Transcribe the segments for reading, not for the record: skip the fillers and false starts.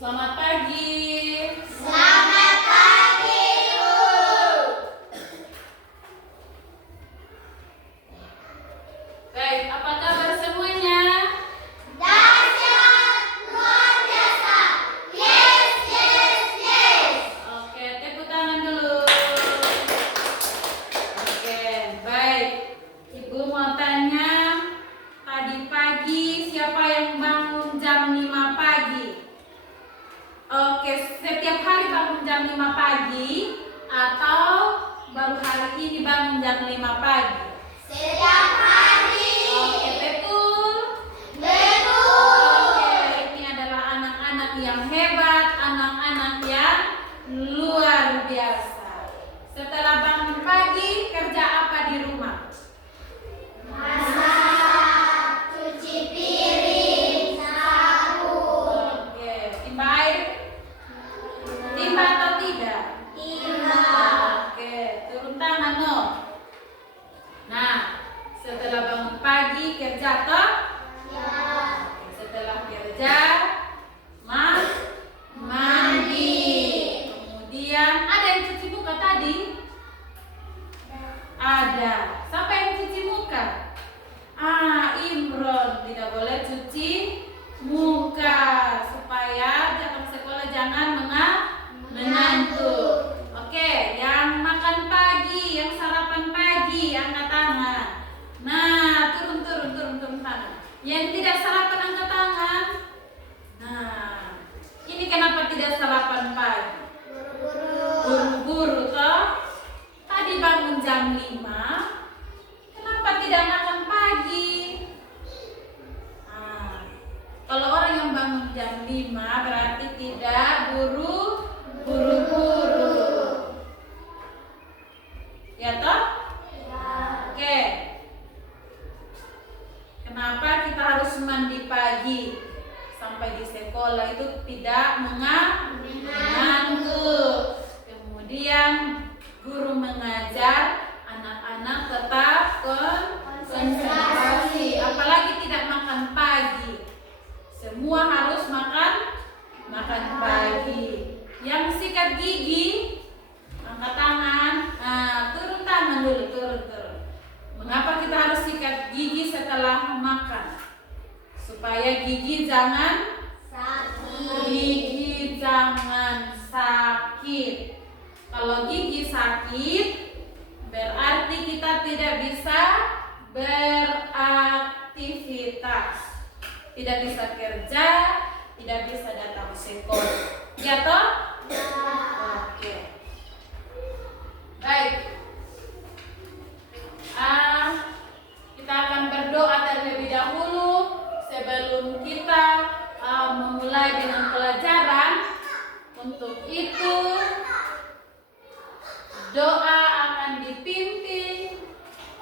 Selamat pagi. Selamat pagi, Guru. Baik, apa kabar semuanya? Dahsyat, luar biasa. Yes, yes, yes. Oke, tepuk tangan dulu. Oke, baik. Ibu mau tanya, tadi pagi siapa yang bangun jam 5 pagi? Oke, setiap hari bangun jam 5 pagi atau baru hari ini bangun jam 5 pagi? Setiap hari. Oke, betul. Betul. Oke, ini adalah anak-anak yang hebat, anak-anak yang luar biasa. Setelah bangun pagi, kerja apa di rumah? Masak, cuci piring, sapu, Oke, timba air? Timba atau tidak? timbang. Oke, turun tangan no. Nah, setelah bangun pagi kerja toh? Ya. Setelah kerja mandi. Kemudian ada yang cuci muka tadi? Ada. Siapa yang cuci muka? Imron. Tidak boleh cuci muka supaya datang sekolah jangan mengantuk. Oke, yang makan pagi, yang sarapan pagi, angkat tangan. Nah, turun tangan. Yang tidak sarapan angkat tangan. Nah, ini kenapa tidak sarapan pagi? Buru-buru. Buru-buru toh. Tadi bangun jam 5. Kenapa tidak makan pagi? Nah, kalau orang yang bangun jam 5 berarti tidak buru-buru. Ya toh? Oke. Kenapa kita harus mandi pagi? Sampai di sekolah itu tidak mengantuk. Kemudian guru mengajar, anak-anak tetap konsentrasi. Apalagi tidak makan pagi. Semua harus makan pagi. Yang sikat gigi, angkat tangan. Turun tangan dulu, turun. Mengapa kita harus sikat gigi setelah makan? Supaya gigi jangan sakit. Kalau gigi sakit, berarti kita tidak bisa beraktivitas, tidak bisa kerja, tidak bisa datang sekolah. Ya toh? Oke. Baik. Kita akan berdoa terlebih dahulu sebelum kita memulai dengan pelajaran. Untuk itu, doa akan dipimpin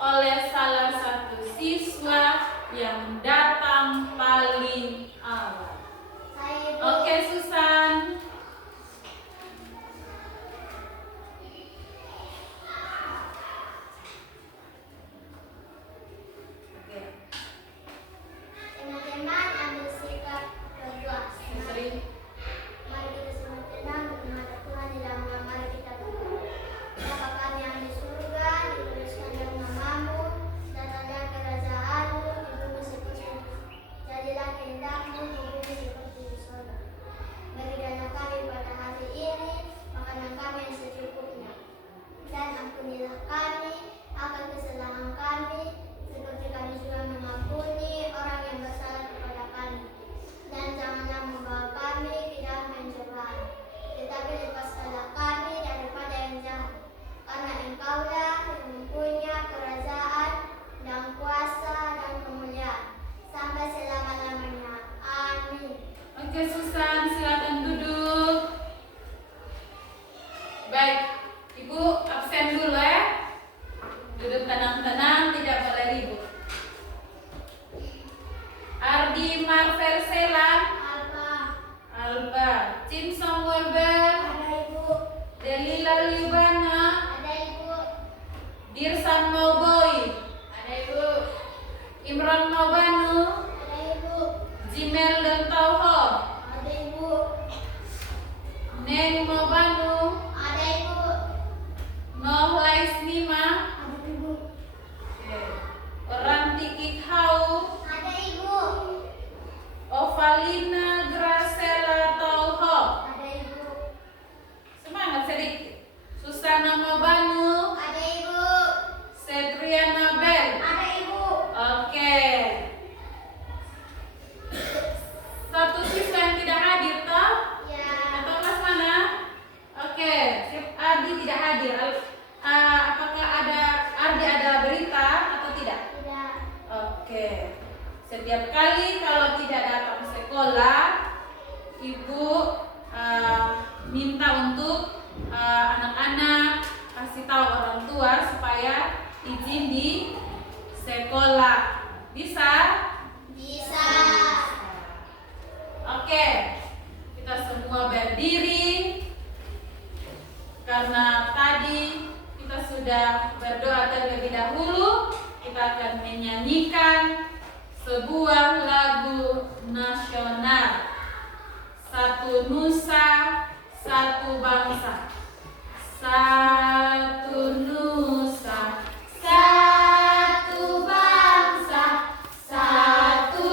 oleh salah satu siswa yang datang paling awal. Oke, Susan. Teman-teman, ambil sikap berdoa. Sering. Mari kita semua tenang menghadap Tuhan di dalam nama. Mari kita berdoa. Bapa kami yang di surga, dikuduskan dalam namamu, datanglah kerajaanmu, di bumi seperti di surga. Jadilah kehendakmu di bumi seperti di surga. Berikanlah kami pada hari ini makanan kami yang secukupnya, dan ampunilah kami akan kesalahan kami, seperti kami juga mengampuni orang yang bersalah kepada kami. Dan janganlah membawa kami ke dalam pencobaan, tetapi lepaskanlah kami daripada yang jahat. Karena Engkaulah yang mempunyai kerajaan dan kuasa dan kemuliaan sampai selama-lamanya. Amin. Oke, Susan, silakan duduk. Baik, Ibu absen dulu ya. Duduk tenang-tenang, tidak boleh ribut. Ardi Marvel Selan, Alba, Chin Song Weber, Ada Ibu. Delila Libana, Ada Ibu. Dirsan Mauboi, Ada Ibu. Imran Maubanu, Ada Ibu. Jimel dan Tauho, Ada Ibu. Neng mau Banu, Ada Ibu. Noh Laisnima, Ada Ibu. Orang Tiki Hau, Ada Ibu. Ovalina Gracela Tauho. Ada Ibu. Semangat sedikit. Susana Mabanu, Ada Ibu. Setriana Bel. Ada Ibu. Oke. Satu siswa yang tidak hadir toh? Ya. Atau kelas mana? Oke, Ardi tidak hadir. Apakah Ardi ada berita atau tidak? Tidak. Oke. Setiap kali kalau tidak datang sekolah, Ibu minta untuk anak-anak kasih tahu orang tua supaya izin di sekolah. Bisa? Bisa. Oke. Kita semua berdiri karena tadi kita sudah berdoa terlebih dahulu. Kita akan menyanyikan sebuah lagu nasional. Satu nusa, satu bangsa. Satu nusa, satu bangsa, satu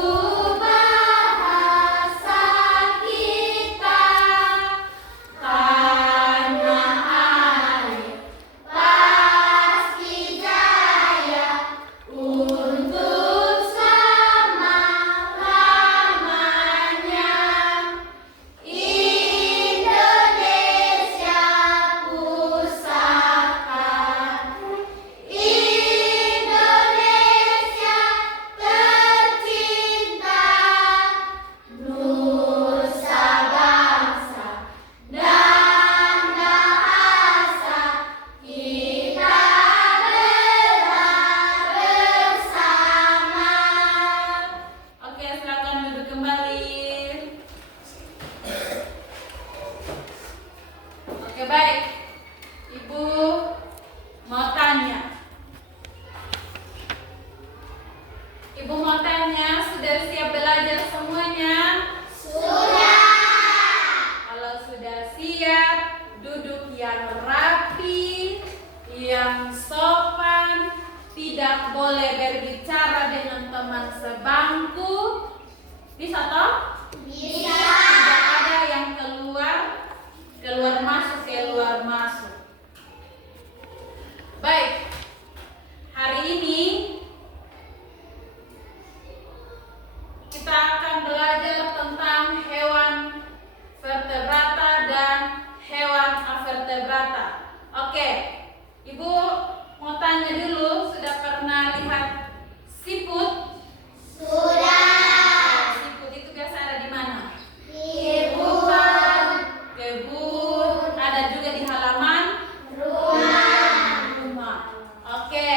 bahasa kita. Tanah air pasti jaya untuk selama-lamanya. Indonesia pusaka, Indonesia tercinta, nusa bangsa dan bahasa kita gelar bersama. Oke, silakan duduk kembali. Oke, baik. Ibu mau tanya. Ibu mau tanya, sudah siap belajar semuanya? Sudah. Kalau sudah siap, duduk yang rapi, yang sopan, tidak boleh berbicara dengan teman sebangku. Bisa toh? Bisa. Tidak ada yang keluar masuk. Baik. Hari ini kita akan belajar tentang hewan vertebrata dan hewan avertebrata. Oke. Ibu mau tanya dulu, sudah pernah lihat siput? Sudah. Siput itu biasa ada di mana? Ibu. Kebun, ada juga di halaman rumah. Oke.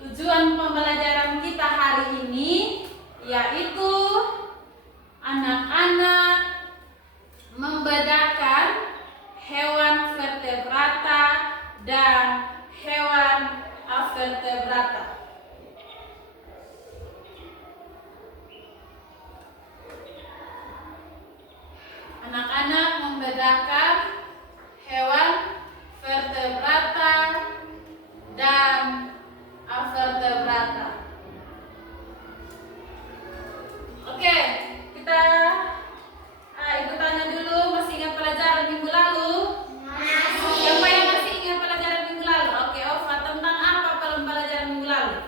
Tujuan pembelajaran kita hari ini yaitu anak-anak membedakan hewan vertebrata dan hewan avertebrata. Anak-anak membedakan hewan vertebrata dan avertebrata. Oke, kita Ibu tanya dulu, masih ingat pelajaran minggu lalu? Masih. Siapa yang masih ingat pelajaran minggu lalu? Oke, Ova, tentang apa pelajaran minggu lalu?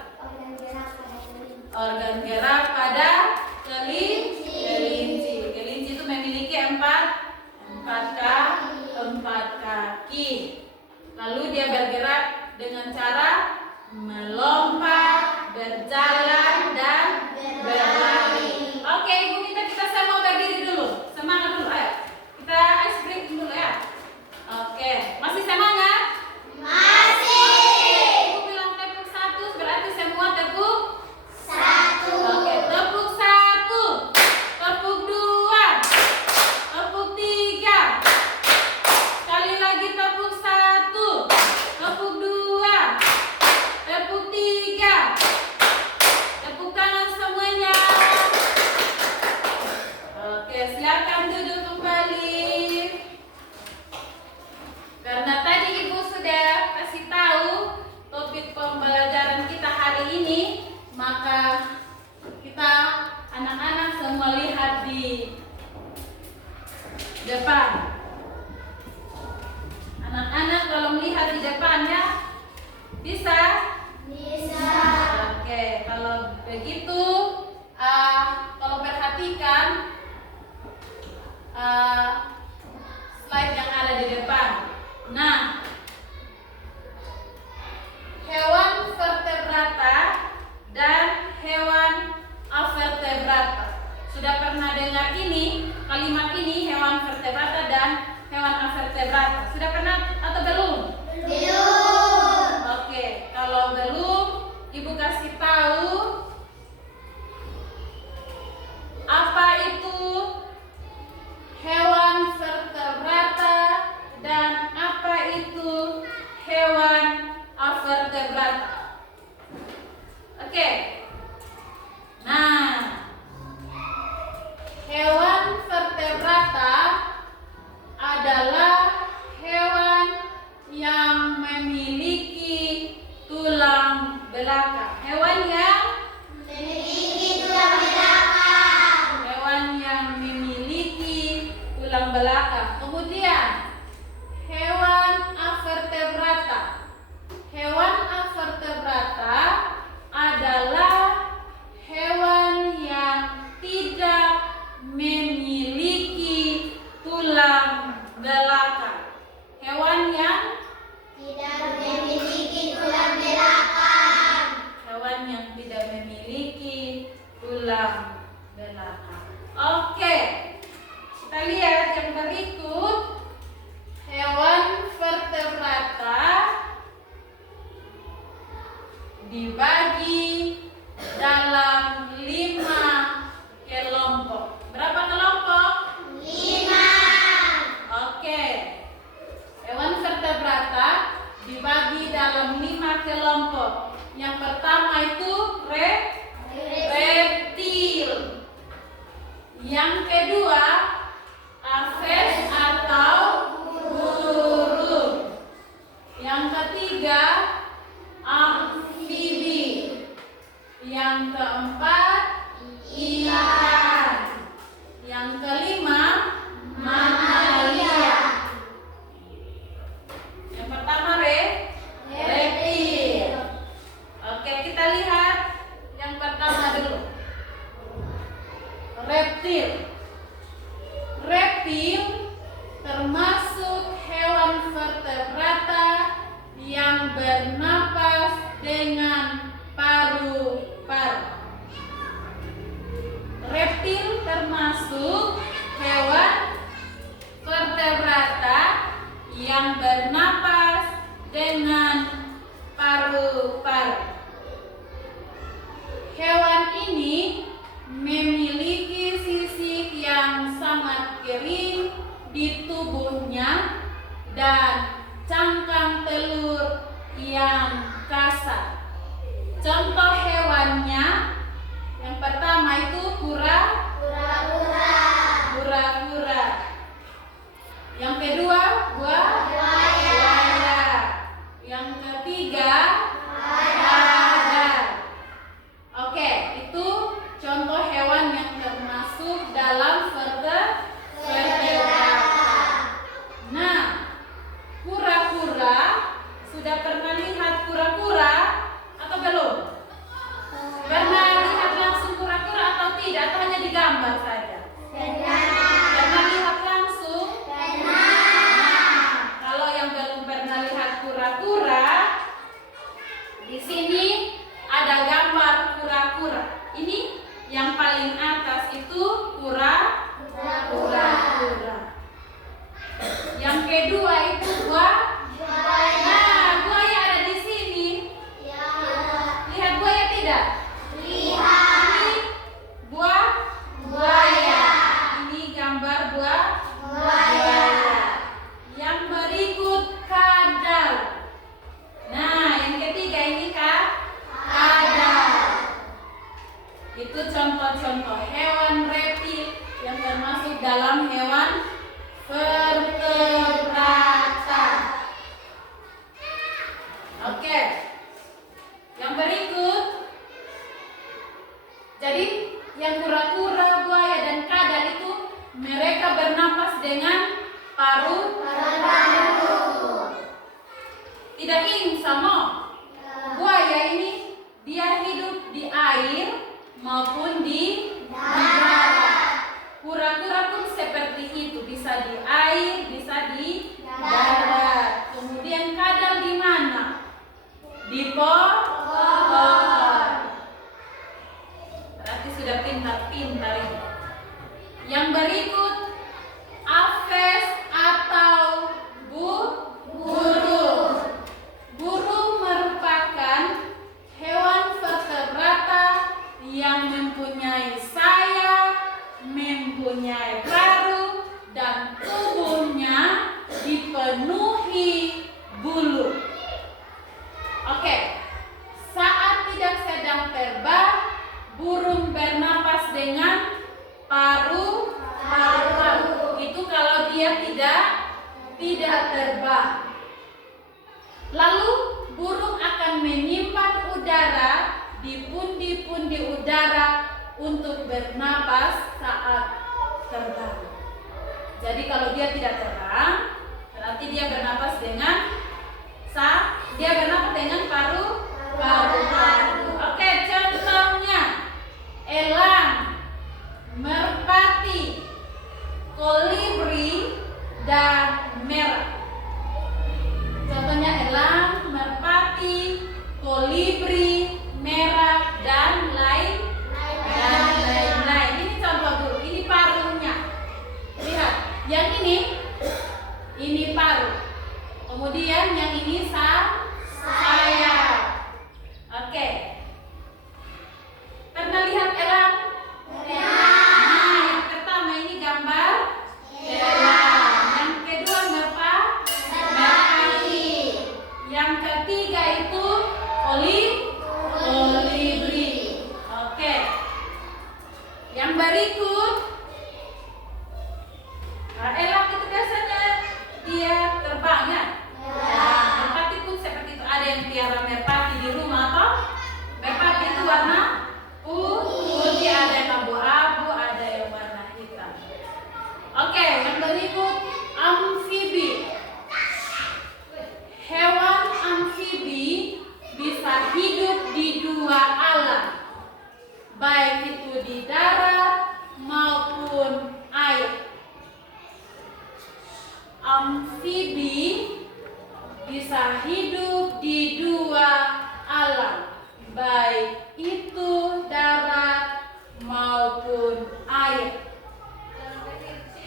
Organ gerak pada kelinci. Kelinci itu memiliki empat kaki. Lalu dia bergerak dengan cara melompat, berjalan, dan berlari. Oke, Ibu minta kita semua berdiri dulu. Semangat dulu, ayo. Kita ice breaking dulu ya. Oke, masih semangat? Masih. Ibu bilang tepuk satu, berarti semua tepuk. Satu. Oke, tepuk satu, tepuk dua, tepuk tiga. Sekali lagi tepuk satu, tepuk dua, tepuk tiga. Tepuk tangan semuanya. Oke, silakan duduk kembali. lihat di depan. Anak-anak tolong lihat di depan ya. Bisa? Bisa. Oke, kalau begitu tolong perhatikan slide yang ada di depan. Nah, hewan vertebrata dan hewan avertebrata. Sudah pernah dengar ini, kalimat ini, hewan vertebrata dan hewan avertebrata? Sudah pernah atau belum? Belum. Oke, kalau belum, Ibu kasih tahu apa itu hewan vertebrata dan apa itu hewan avertebrata. Oke. Nah, hewan vertebrata adalah hewan yang memiliki tulang belakang. Hewan yang Memiliki tulang belakang. hewan yang memiliki tulang belakang. Kemudian hewan avertebrata. Hewan avertebrata adalah hewan yang tidak memiliki tulang belakang. Hewan yang Tidak memiliki tulang belakang. hewan yang tidak memiliki tulang belakang. Oke, kita lihat yang berikut. Hewan vertebrata dibagi dalam 5 kelompok. Berapa kelompok? 5. Oke. Hewan vertebrata dibagi dalam 5 kelompok. Yang pertama itu reptil. Yang kedua aves atau burung. Yang ketiga amfibi. Yang keempat ikan. Yang kelima mamalia. Yang pertama reptil. Oke, kita lihat yang pertama dulu. Reptil. Reptil termasuk hewan vertebrata yang bernapas dengan paru-paru. Reptil termasuk hewan vertebrata yang bernapas dengan paru-paru. Hewan ini memiliki sisik yang sangat kering di tubuhnya dan cangkang telur yang kasar. Contoh hewannya yang pertama itu Kura-kura. kura-kura. Yang kedua buaya. Yang ketiga badak. Oke, itu contoh hewan yang termasuk dalam vertebrata. Nah, kura-kura, sudah pernah lihat kura-kura atau belum? Pernah lihat langsung kura-kura atau tidak? Atau hanya digambar saja? Pernah lihat langsung? Nah, kalau yang belum pernah lihat kura-kura, di sini ada gambar kura-kura. Ini yang paling atas itu kura-kura. Yang kedua itu Buaya. Nah, buaya ada di sini. Ya. Lihat buaya tidak? Lihat. Ini buaya. Ini gambar Buaya. Yang berikut kadal. Nah, yang ketiga ini kadal. Itu contoh-contoh hewan reptil yang termasuk dalam hewan vertebrata. Oke. Yang berikut. Jadi yang kura-kura, buaya dan Yang berikut, aves atau burung. Burung merupakan hewan vertebrata yang mempunyai sayap, mempunyai paruh, dan tubuhnya dipenuhi bulu. Oke, saat tidak sedang terbang, burung bernapas dengan paru-paru. Itu kalau dia tidak terbang. Lalu burung akan menyimpan udara di pundi-pundi udara untuk bernapas saat terbang. Jadi kalau dia tidak terbang, berarti dia bernapas dengan paru-paru. Oke, contohnya elang, merpati, kolibri, dan merah. Contohnya elang, merpati, kolibri, merah, dan lain-lain. Ini contoh dulu. Ini paruhnya. Lihat, yang ini paruh. Kemudian yang ini sayap. Oke. Pernah lihat elang? Nah, yang pertama ini gambar elang. Yang kedua merpati. Yang ketiga itu kolibri. Oke. Yang berikut, elang itu biasanya dia terbang ya. Merpati pun seperti itu. Ada yang piara merpati di rumah atau merpati itu warna putih, ada yang abu-abu, ada yang warna hitam. Oke, yang berikut amfibi. Hewan amfibi bisa hidup di dua alam, baik itu di darat maupun air. Amfibi bisa hidup di dua alam, baik itu darat maupun air.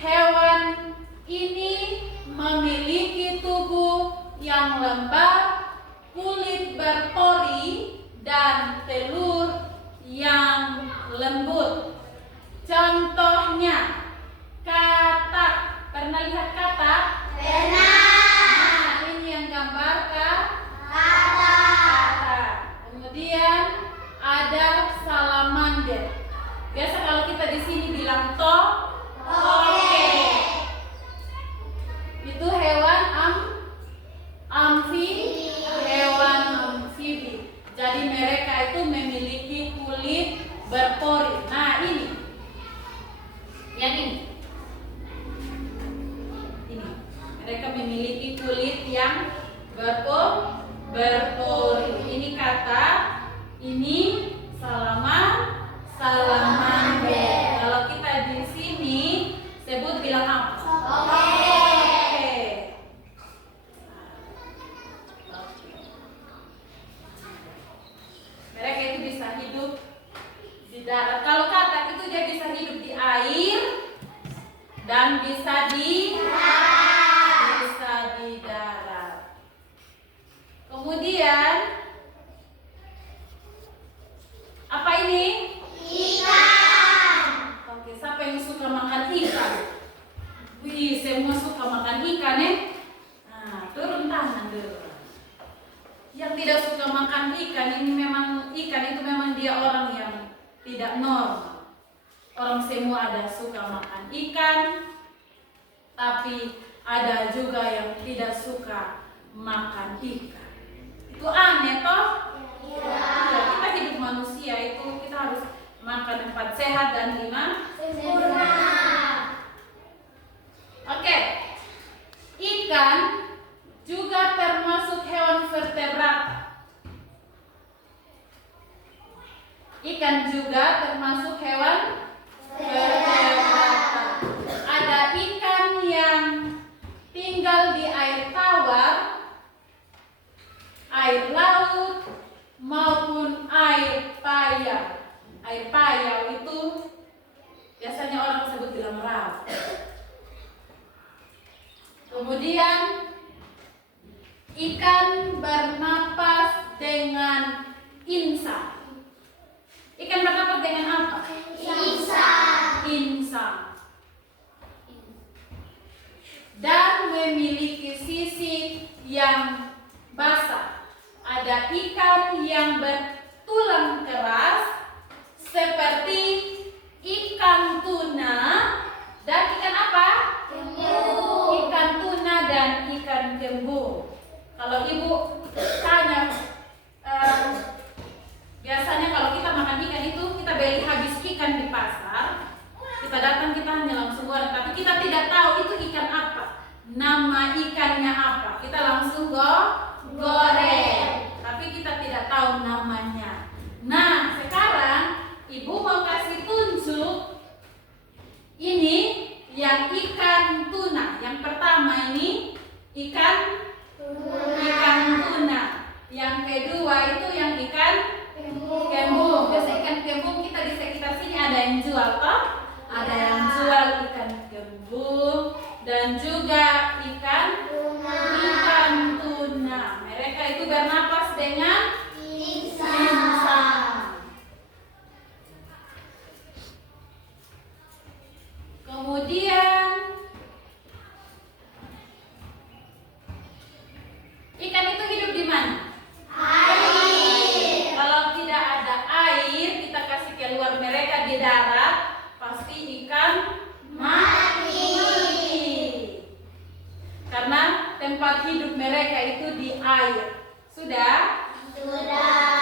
Hewan ini memiliki tubuh yang lembab, kulit berpori, dan telur yang lembut. Contohnya katak. Pernah lihat katak? Nah, ini yang gambar katak. Kemudian ada salamander. Biasa kalau kita di sini bilang toke. Itu hewan hewan amfibi. Jadi mereka itu memiliki kulit berpori. Nah, ini. Yang ini. Mereka memiliki kulit yang berpori. Ini katak, ini salamander. Kalau kita di sini sebut bilang apa? Mereka itu bisa hidup di darat. Kalau katak itu dia bisa hidup di air dan bisa di darat. Kemudian apa ini? Ikan. Oke, siapa yang suka makan ikan? Wih, semua suka makan ikan ya? Nah, turun tangan dulu. Yang tidak suka makan ikan, ikan itu memang dia orang yang tidak normal. Orang semua ada suka makan ikan, tapi ada juga yang tidak suka makan ikan. Itu aneh toh? Ya, kita hidup manusia itu kita harus makan 4 sehat dan 5 sempurna. Oke. Ikan juga termasuk hewan vertebrata. Ikan juga termasuk hewan vertebrata. Ada ikan yang tinggal di air tawar, air laut, maupun air payau. Air payau itu Biasanya orang sebut bilang raut. Kemudian ikan bernapas dengan insang. Ikan bernapas dengan apa? Insang. Dan memiliki sisi yang basah. Ada ikan yang bertulang keras seperti ikan tuna dan ikan apa? Ikan tuna dan ikan gembung. Kalau ibu tanya, biasanya kalau kita makan ikan itu kita beli habis ikan di pasar, kita datang kita hanya langsung goreng, tapi kita tidak tahu itu ikan apa, nama ikannya apa. Kita langsung goreng, tapi kita tidak tahu namanya. Nah, sekarang ibu mau kasih tunjuk ini yang ikan tuna. Yang pertama ini ikan tuna. Yang kedua itu yang ikan kembung. Biasa ikan kembung kita di sekitar sini ada yang jual toh? Ada yang jual ikan kembung dan juga ikan tuna. Mereka itu bernapas dengan insang. Kemudian ikan itu hidup di mana? Air. Kalau tidak ada air, kita kasih keluar mereka di darat, pasti ikan mati. Karena tempat hidup mereka itu di air. Sudah?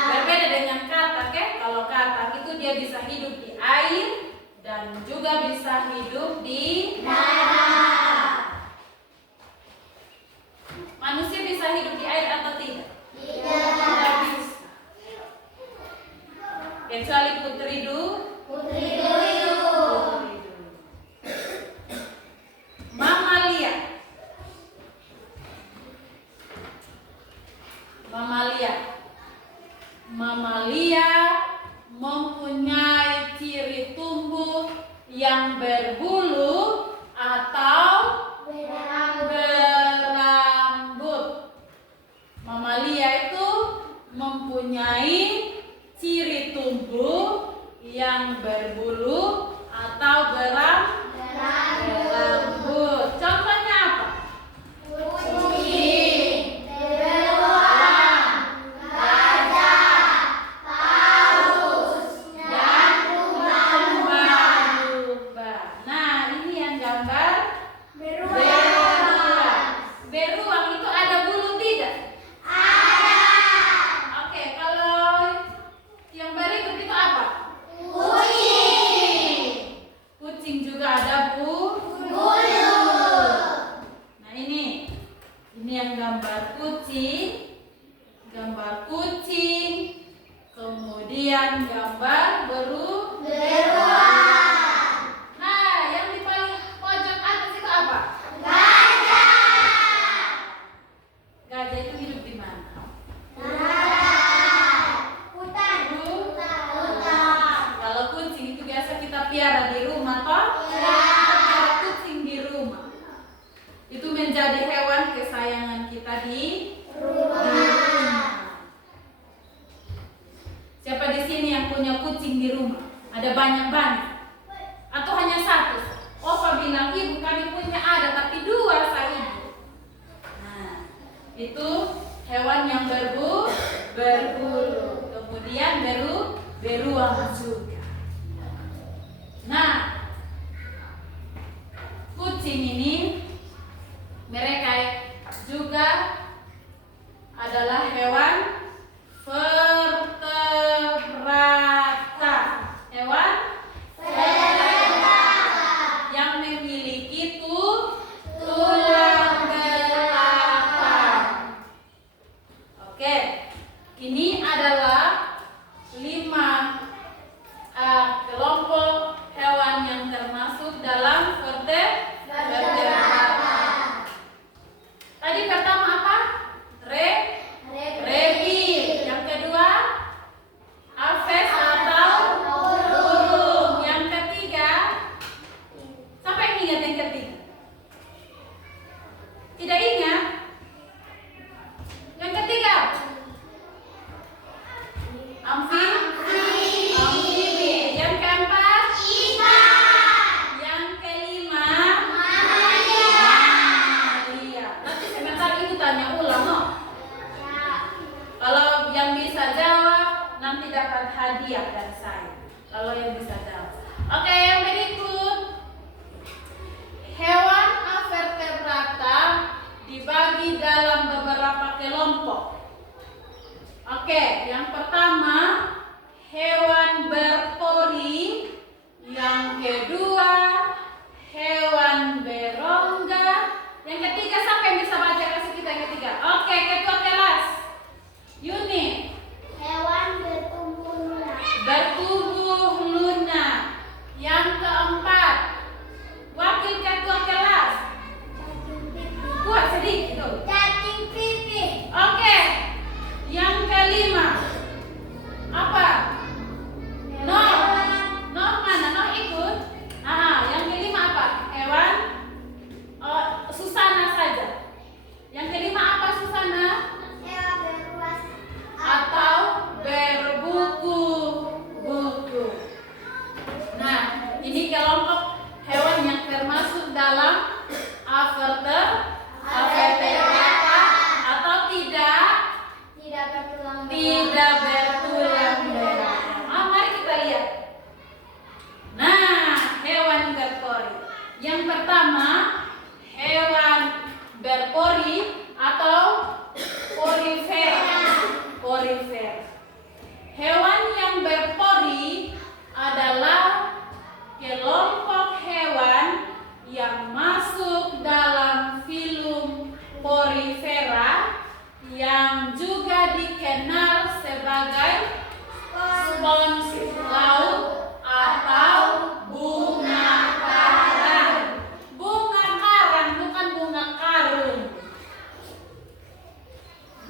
Berbeda dengan katak, kalau katak itu dia bisa hidup di air dan juga bisa hidup di darat. Manusia bisa hidup di air atau tidak? Tidak bisa. Kecuali putri duyung. Mamalia. Mamalia mempunyai ciri tubuh yang berbulu atau berambut. Mamalia itu mempunyai ciri tubuh yang berbulu atau berambut. Contohnya apa? Kucing, beruang, gajah, paus, dan lumba-lumba. Nah, ini yang gambar beruang. Beruang itu ada bulu tidak? Ada. Oke, kalau yang berikut itu apa? Kucing. Kucing juga ada bulu. Nah, ini yang gambar kucing. Kemudian gambar beruang. Nah, yang di paling pojok atas itu apa? Gajah itu hidup di mana? Hutan. Kalau kucing itu biasa kita piara di rumah toh? Kita piara kucing di rumah. Itu menjadi hewan kesayangan kita di rumah. Siapa di sini yang punya kucing di rumah? Ada banyak-banyak? Atau hanya satu? Opa bilang, ibu kami punya ada, tapi 2 saja. Nah, itu hewan yang berbulu. Kemudian beruang juga. Nah, kucing ini mereka juga adalah hewan vertebrata. Hewan yang memiliki tulang belakang. Oke, ini adalah 5 kelompok hewan yang termasuk dalam vertebrata. Tadi pertama apa? Reptil. ingat yang ketiga? Tidak ingat? Yang ketiga amfibi. Yang keempat yang kelima Maria. Nanti sebentar ibu tanya ulang, no? Kalau yang bisa jawab nanti dapat hadiah dari saya. Kalau yang bisa jawab. Oke, yang berikut. Hewan avertebrata dibagi dalam beberapa kelompok. Oke, yang pertama hewan berpori, yang kedua hewan berongga, yang ketiga siapa yang bisa baca kasih kita yang ketiga? Oke, ketua kelas Yuni. Hewan bertubuh lunak. Bertubuh lunak. Yang keempat wakil ketua kelas. Cacing pipih. Kuat sedikit tuh. Cacing pipih. Oke. Yang kelima apa? No. No mana? No ikut. Yang kelima apa? Hewan Susana saja. Yang kelima apa Susana? Hewan beruas Atau berbuku-buku. Nah, ini kelompok hewan yang termasuk dalam avertebrata atau tidak bertulang bertulang belakang. Mari kita lihat. Nah, hewan berpori. Yang pertama, hewan berpori atau porifera. Hewan yang berpori adalah kelompok hewan yang masuk dalam filum Porifera yang juga dikenal sebagai spons laut atau bunga karang. Bunga karang bukan bunga karung.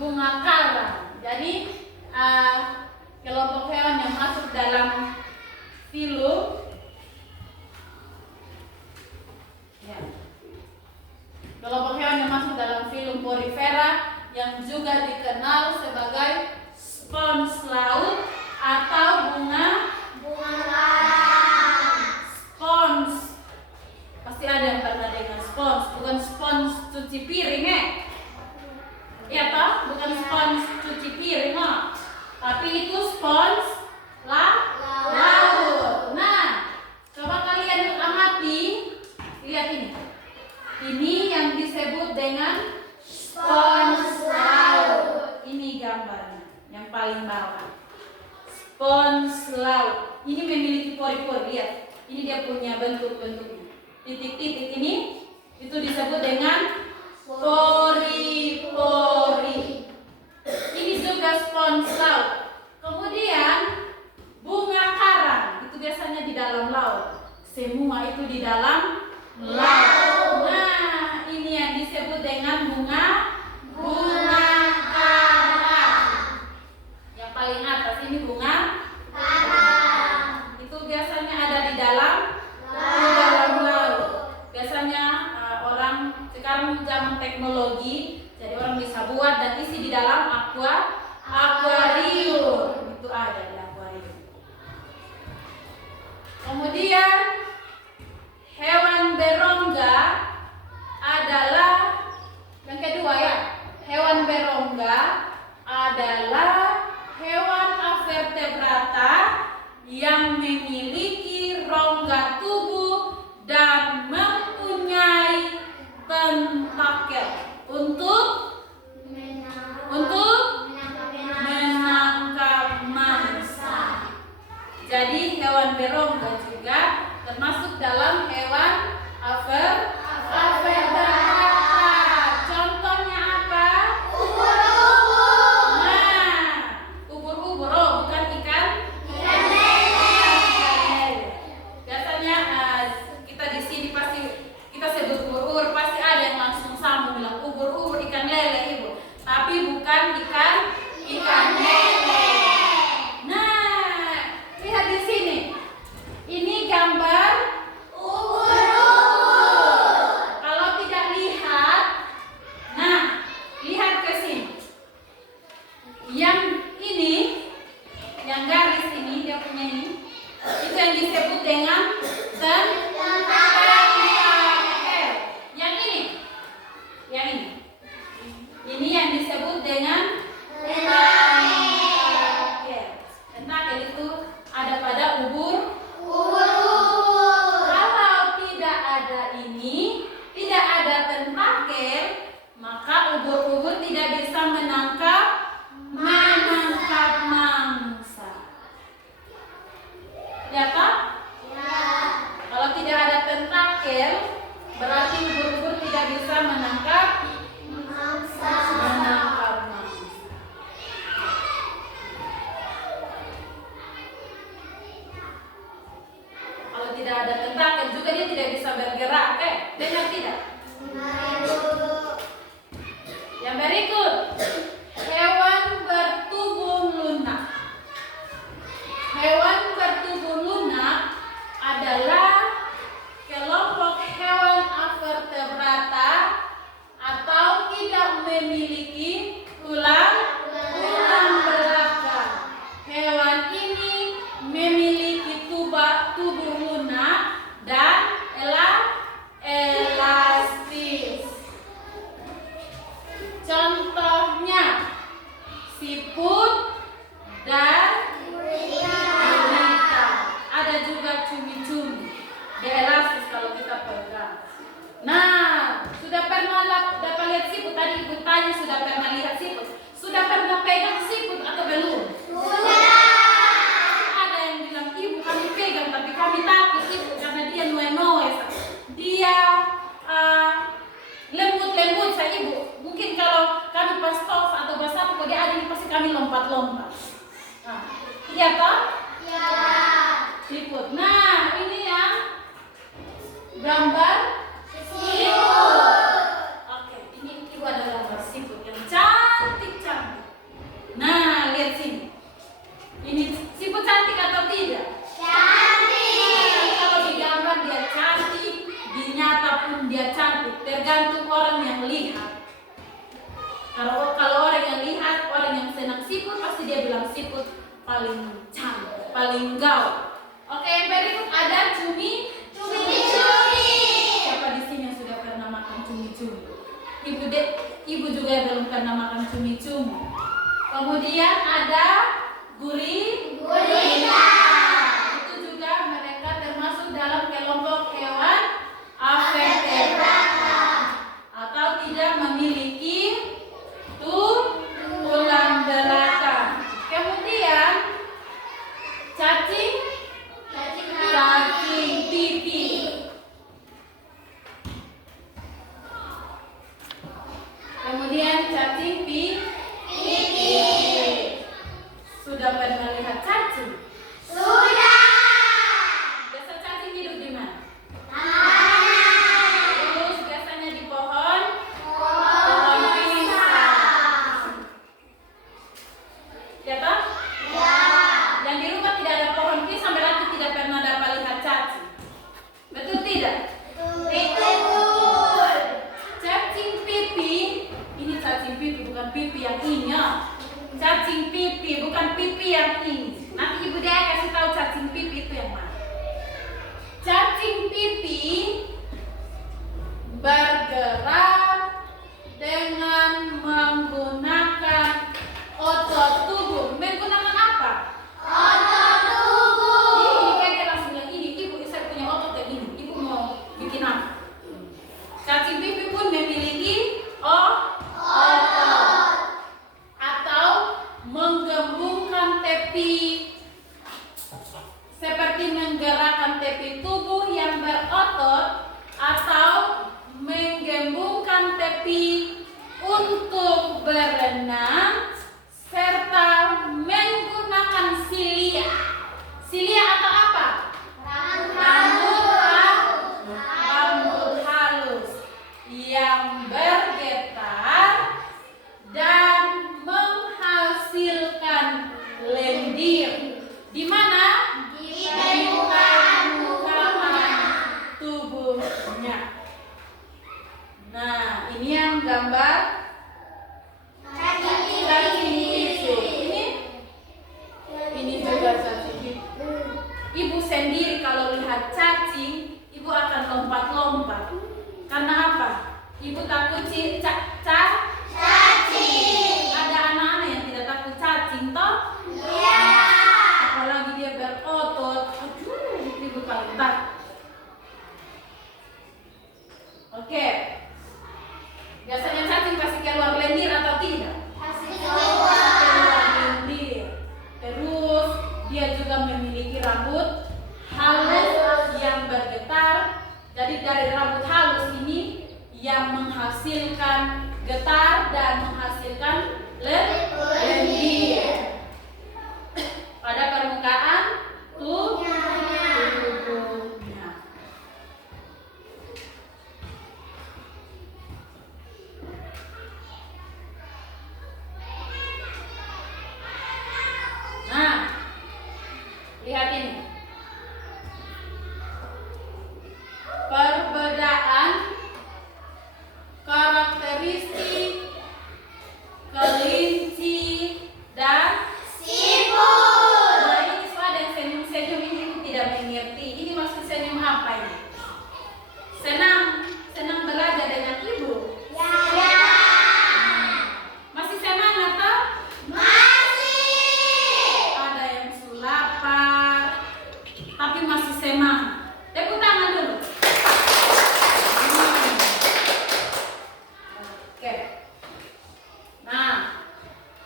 Bunga karang. Jadi kelompok hewan yang masuk dalam filum kelompok hewan yang masuk dalam filum Porifera yang juga dikenal sebagai spons laut atau bunga karang. spons. Pasti ada yang pernah dengar spons, bukan spons cuci piring, Iya toh? Bukan spons cuci piring, no. Tapi itu spons laut. Nah, coba kalian amati, lihat ini. Ini yang disebut dengan spons laut. Ini gambarnya, yang paling bawah. Spons laut. Ini memiliki pori-pori, lihat. Ini dia punya bentuk-bentuknya. Titik-titik ini itu disebut dengan pori-pori. Ini juga spons laut. Kemudian bunga karang itu biasanya di dalam laut. Semua itu di dalam laut. Nah, ini yang disebut dengan bunga karang. Yang paling atas ini bunga karang. Itu biasanya ada di dalam laut. Biasanya orang sekarang zaman teknologi, jadi orang bisa buat dan isi di dalam akuarium. Itu ada di akuarium. Kemudian hewan berongga adalah yang kedua ya. Hewan berongga adalah hewan avertebrata yang memiliki rongga tubuh dan mempunyai tentakel untuk ada ini, tidak ada tentakel, maka ubur-ubur tidak bisa menangkap mangsa. Ya kan? Ya. Kalau tidak ada tentakel, berarti ubur-ubur tidak bisa menangkap Mangsa. mangsa. Kalau tidak ada tentakel juga dia tidak bisa bergerak. Dengar tidak? Yang berikut, hewan bertubuh lunak. Hewan bertubuh lunak adalah kelompok hewan avertebrata atau tidak memiliki tulang belakang. Hewan ini memiliki tubuh lunak dan elastis. Contohnya siput dan gurita. Ada juga cumi-cumi. Dia elastis kalau kita pegang. Nah, sudah pernah dapat lihat siput? Tadi ibu tanya sudah pernah lihat siput. Sudah pernah pegang siput atau belum? Sudah. Ada yang bilang ibu kami pegang tapi kami takut siput karena dia noe-noe. Dia lembut-lembut saya ibu. Mungkin kalau kami pas tos atau basah kok dia ada ini pasti kami lompat-lompat. Nah, iya toh? Ya. Siput. Nah, ini yang gambar Siput. Oke, ini ibu ada gambar siput yang cantik-cantik. Nah, lihat sini. Ini siput cantik atau tidak? Cantik. Kalau di gambar dia cantik, di nyata pun dia cantik. Tergantung orang yang lihat. Kalau orang yang lihat, orang yang senang siput pasti dia bilang siput paling cantik, paling gaul. Oke, yang berikut ada cumi. Siapa di sini yang sudah pernah makan cumi-cumi? Ibu juga yang belum pernah makan cumi-cumi. Kemudian ada gurita. Itu juga mereka termasuk dalam kelompok hewan avertebrata atau tidak memiliki tulang belakang. Kemudian cacing pipi. Kemudian cacing pipi. Sudah pernah lihat cacing? Sudah. Biasa cacing hidup di mana? Tanah. Terus biasanya di pohon Pohon pisang. Ya toh? Ya. Yang di rumah tidak ada pohon pisang berarti tidak pernah dapat lihat cacing. Betul tidak? Betul. Cacing pipi, ini cacing pipi bukan pipi yang ini ya. Cacing pipi bukan pipi yang ini. Nanti ibu dia kasih tahu cacing pipi itu yang mana. Cacing pipi bergerak dengan menggunakan otot tubuh. Menggunakan apa? Otot tubuh. Ini kayak langsung bilang ini, ibu saya punya otot yang ini. Ibu mau bikin apa? Cacing pipi pun memiliki otot atau menggembungkan tepi seperti menggerakkan tepi tubuh yang berotot atau menggembungkan tepi untuk berenang serta menggunakan silia. Silia atau apa? Rambut halus yang bergetar dan menghasilkan lendir. Di mana? Di permukaan tubuhnya. Nah, ini yang gambar cacing cacing pipi. pipi. Ini juga cacing pipi. Ibu sendiri kalau lihat cacing, ibu akan lompat-lompat. Karena apa? Ibu takut cacing. Ada anak-anak yang tidak takut cacing, toh? Iya. Apalagi dia berotot. Aduh, ibu paling takut. Oke. Biasanya cacing pasti keluar lendir atau tidak? Keluar lendir. Terus dia juga memiliki rambut halus yang bergetar. Jadi dari rambut halus ini yang menghasilkan getar dan menghasilkan lendir pada permukaan tubuhnya. Nah, lihat ini. Perbedaan karakteristik kelinci dan siput. Nah, ini ada yang senyum-senyum ini tidak mengerti. Ini maksud senyum apa ini? Senang belajar dengan ibu. Ya. Masih senang atau? Masih. Ada yang lapar, tapi masih senang. Tepuk tangan dulu. Oke. Nah,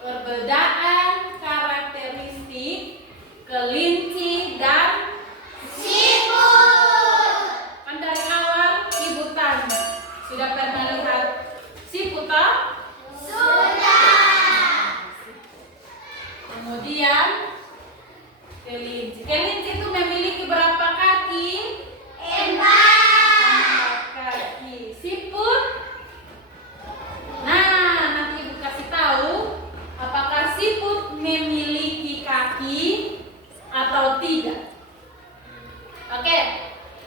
perbedaan karakteristik kelinci dan Siput. kan dari awal ibu tanya, sudah pernah lihat siput toh? Sudah. Kemudian kelinci. Kelinci itu memiliki berapa kaki? 4. 4 kaki. Siput? Nah, nanti ibu kasih tahu apakah siput memiliki kaki atau tidak. Oke.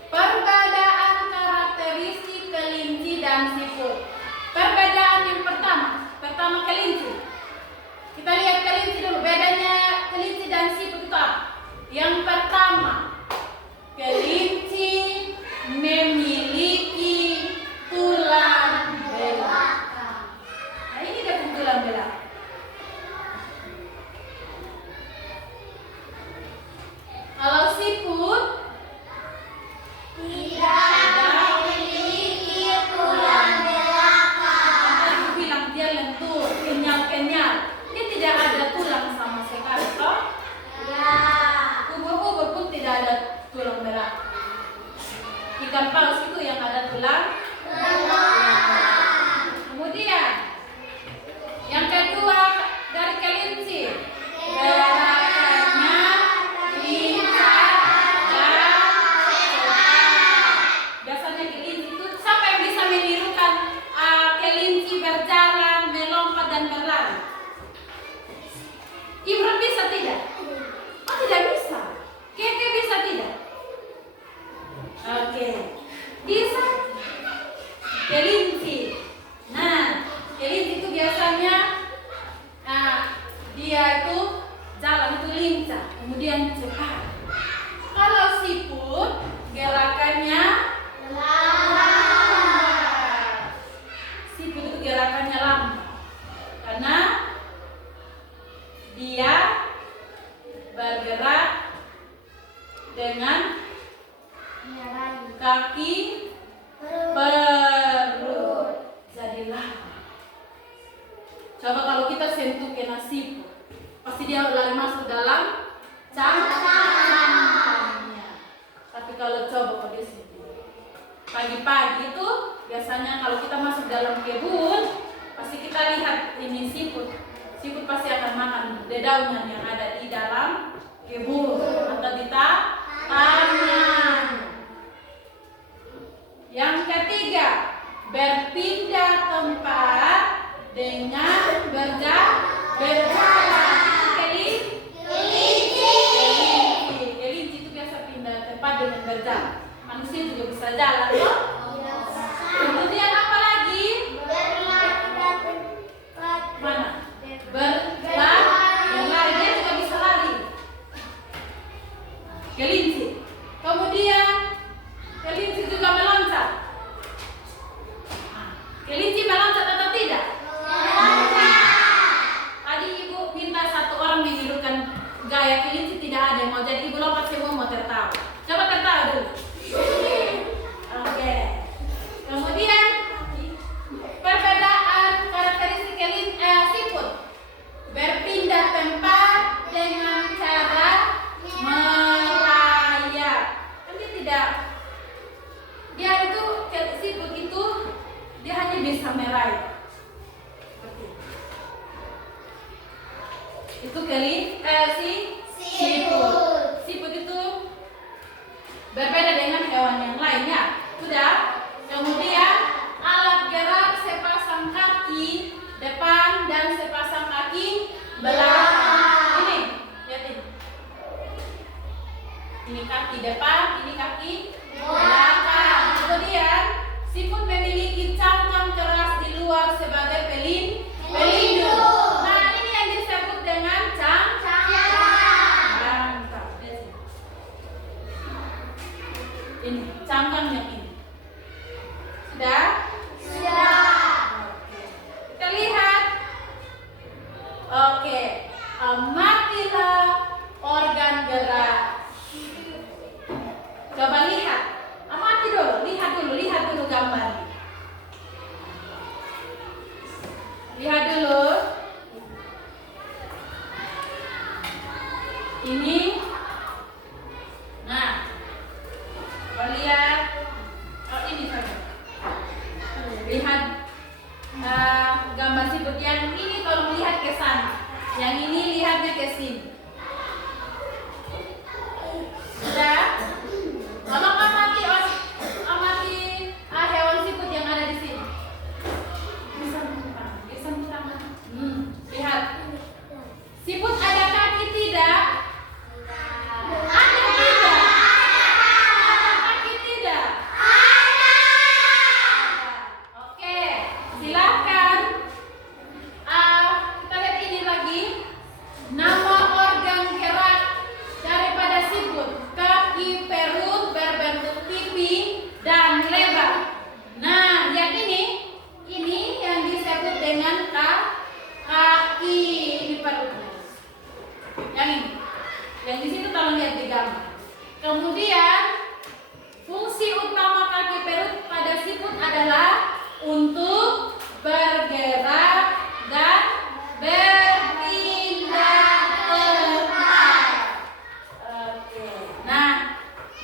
Perbedaan karakteristik kelinci dan siput. Perbedaan yang pertama kelinci. Kita lihat kelinci dulu. Bedanya kelinci dan siput itu apa? Yang pertama, kelinci memiliki tulang belakang. Nah, ini dia tulang belakang. Kalau siput Tidak memiliki tulang belakang. aku bilang dia lentur, kenyal-kenyal. Dia tidak ada tulang sama sekali, toh? Ya. Ubur-ubur pun tidak ada tulang belakang. Ikan paus itu yang ada tulang. Kemudian yang kedua dari kelinci, gerakannya lincah dan cepat. Biasanya kelinci itu siapa yang bisa menirukan kelinci berjalan, melompat dan berlari? Imran bisa tidak? Oh, tidak bisa. Keke bisa tidak? Oke. Bisa. Kelinci. Nah, kelinci itu biasanya dia itu jalan itu lincah, kemudian cepat. Kalau siput gerakannya lambat. Siput itu gerakannya lambat karena dia bergerak dengan kaki perut, jadi lambat. Coba kalau kita sentuh kena siput, pasti dia lari masuk dalam cangkangnya. Tapi kalau coba dia sentuh pagi-pagi itu biasanya kalau kita masuk dalam kebun, pasti kita lihat ini siput. Siput pasti akan makan dedaunan yang ada di dalam kebun atau di tanah. Yang ketiga, berpindah tempat dengan berjalan. Kelinci itu biasa pindah tempat dengan berjalan. Manusia juga bisa jalan, loh. Kemudian apa lagi? Mana? Berlari. Dia juga bisa lari. Kelinci. Kemudian kelinci juga meloncat. Kelinci meloncat atau tidak? Tadi ibu minta satu orang menirukan gaya kelinci, tidak ada yang mau. Jadi ibu lompat, semua mau tertawa. Coba tertawa dulu. Oke. Kemudian siput. Siput itu berbeda dengan hewan yang lainnya. Sudah. Kemudian alat gerak sepasang kaki depan dan sepasang kaki belakang. Ini, lihat ini. Ini kaki depan, ini kaki belakang. Kemudian siput memiliki cangkang keras di luar sebagai pelindung. Nah, ini yang disebut dengan cangkang. Mantap. Ini cangkangnya ini. Sudah? Oke. Kita lihat. Oke. Amatilah organ gerak. Coba lihat. Amati dulu. Lihat dulu gambar. Lihat dulu. Ini. Nah. Coba lihat. Oh, ini saja. Lihat gambar siput yang ini, tolong lihat ke sana. Yang ini lihatnya ke sini. Sudah? Tolong amati hewan siput yang ada di sini. Bisa tangan. Lihat. Siput ada kaki tidak? Ada tidak? Ada kaki tidak? Oke, silakan. Kita lihat ini lagi. Nama organ gerak daripada siput. Kaki perut berbentuk pipi dan lebar. Nah, yang ini yang disebut dengan kaki. Ini perutnya. Yang ini. Yang di situ tolong lihat di gambar. Kemudian fungsi utama kaki perut pada siput adalah untuk bergerak dan berpindah tempat. Oke. Nah,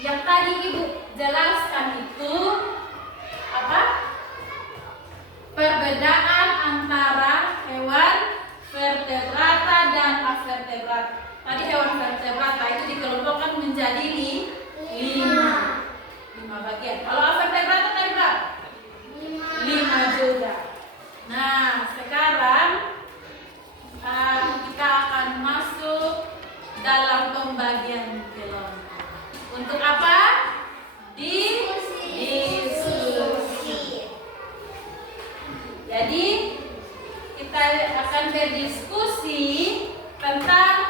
yang tadi Ibu jelaskan itu apa? Perbedaan antara hewan vertebrata dan avertebrata. Tadi hewan vertebrata itu dikelompokkan menjadi 5 bagian. Kalau avertebrata tadi berapa? 5 juga. Nah, sekarang kita akan masuk dalam pembagian kelompok. Untuk apa? Diskusi. Jadi kita akan berdiskusi tentang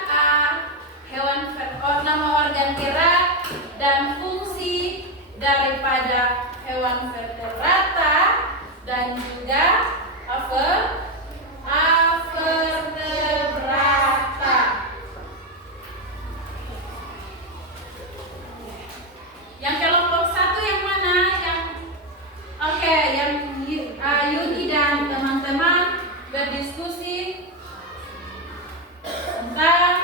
nama organ gerak dan fungsi daripada hewan vertebrata dan juga avertebrata. Yang kelompok 1 yang mana? Yang Yuni dan teman-teman berdiskusi tentang,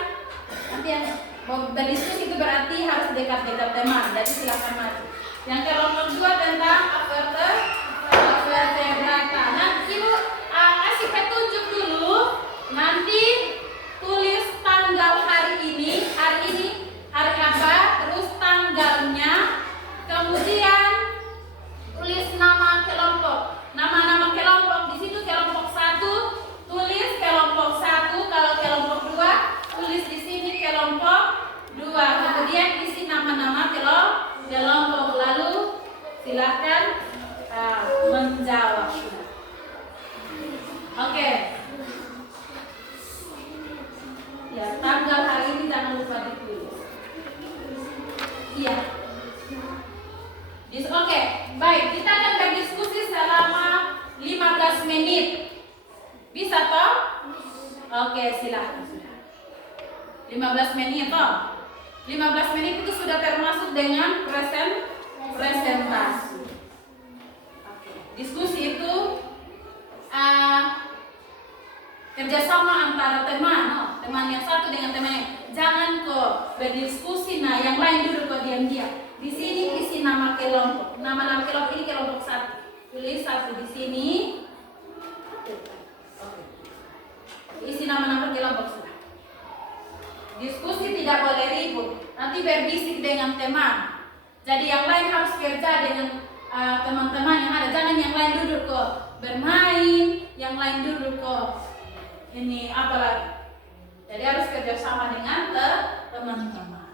nanti yang mau berdiskusi itu berarti harus dekat-dekat teman. Jadi silakan maju. Yang kelompok 2 tentang avertebrata. Nah, Ibu kasih petunjuk dulu. Nanti tulis tanggal hari ini hari apa, terus tanggalnya, kemudian tulis nama kelompok. Nama-nama kelompok di situ. Kelompok 1 tulis kelompok 1, kalau kelompok 2 tulis di sini kelompok 2. Kemudian isi nama-nama kelompok. Lalu silakan menjawab. Oke. Ya, tanggal hari ini jangan lupa ditulis. Iya. Oke, baik. Kita akan berdiskusi selama 15 menit. Bisa toh? Oke, silakan. 15 menit toh. 15 menit itu sudah termasuk dengan presentasi. Oke. Diskusi itu kerjasama antara teman yang satu dengan teman yang. Jangan kok berdiskusi, nah yang lain duduk kok diam-diam. Di sini isi nama kelompok. Nama kelompok ini kelompok 1. Tulis 1 di sini. Oke. Isi nama kelompok sudah. Di yang lain dulu kok. Ini apa lagi? Jadi harus kerjasama dengan teman-teman.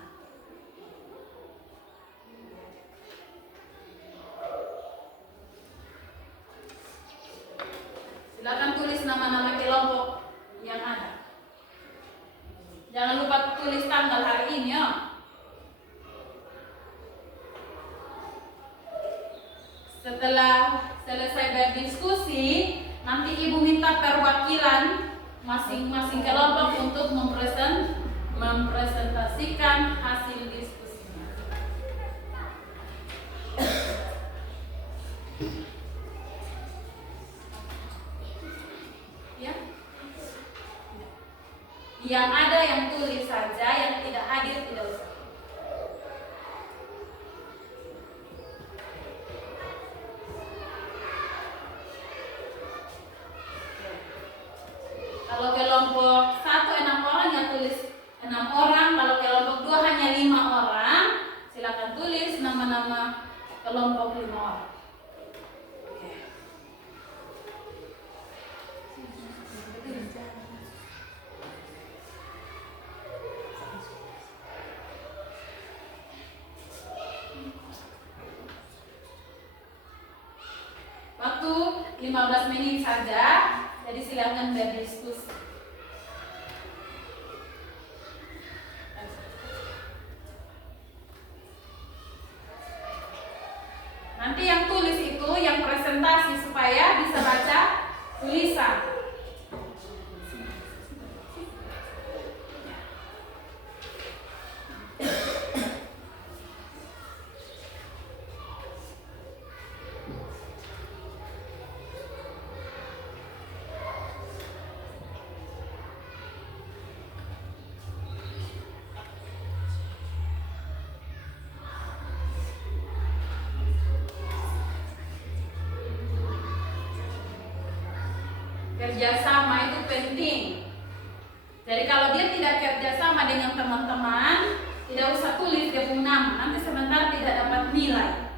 Silakan tulis nama-nama kelompok yang ada. Jangan lupa tulis tanggal hari ini ya. Setelah selesai berdiskusi, nanti Ibu minta perwakilan masing-masing kelompok untuk mempresentasikan hasil diskusinya. Ya? Yang ada yang tulis saja, yang tidak hadir tidak usah. Kalau kelompok 1 6 orang ya tulis 6 orang, kalau kelompok 2 hanya 5 orang, silakan tulis nama-nama kelompok 5 orang. Oke. Waktu 15 menit saja. Jadi silakan berdiskusi. Nanti yang tulis itu yang presentasi supaya bisa baca tulisan. Kerjasama itu penting. Jadi kalau dia tidak kerjasama dengan teman-teman, tidak usah tulis dia punya nama. Nanti sebentar tidak dapat nilai.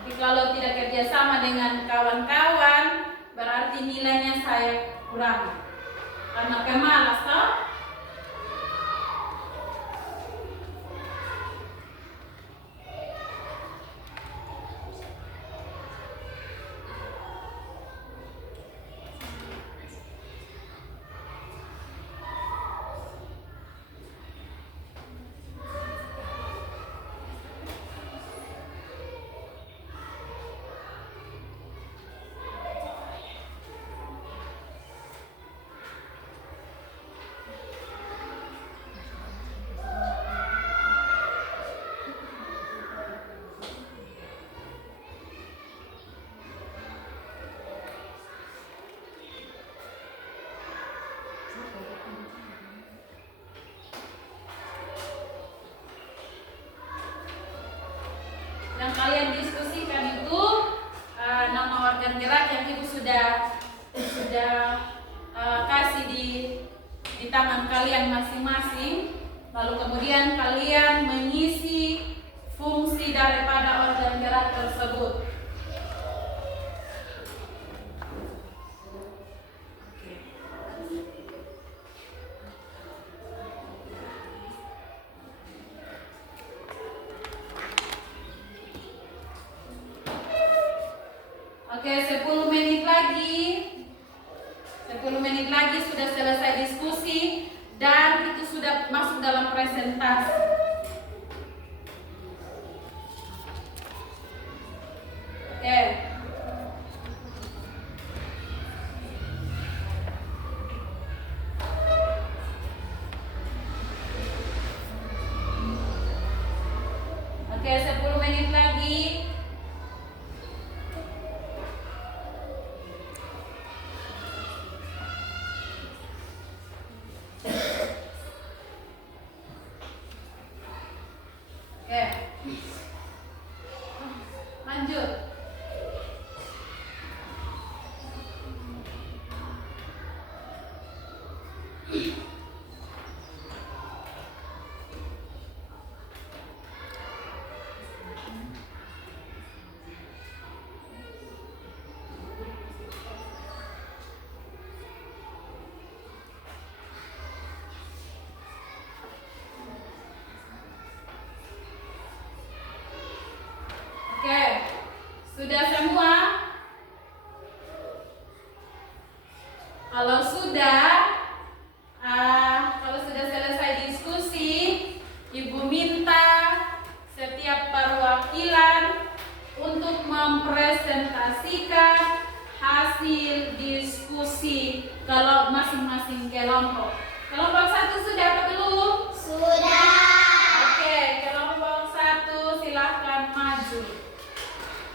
Jadi kalau tidak kerjasama dengan kawan-kawan, berarti nilainya saya kurangi. Karena pemalas, toh? Yang kalian diskusikan itu nama organ gerak yang Ibu sudah kasih di tangan kalian masing-masing. Lalu kemudian kalian mengisi fungsi daripada organ gerak tersebut. Oke, 10 menit lagi. 10 menit lagi sudah selesai diskusi dan itu sudah masuk dalam presentasi. Oke. Oke, 10 menit lagi. Oke. Lanjut. Sudah semua? Kalau sudah, selesai diskusi, Ibu minta setiap perwakilan untuk mempresentasikan hasil diskusi kalau masing-masing kelompok. Kelompok 1 sudah atau belum? Sudah. Oke, kelompok 1 silahkan maju.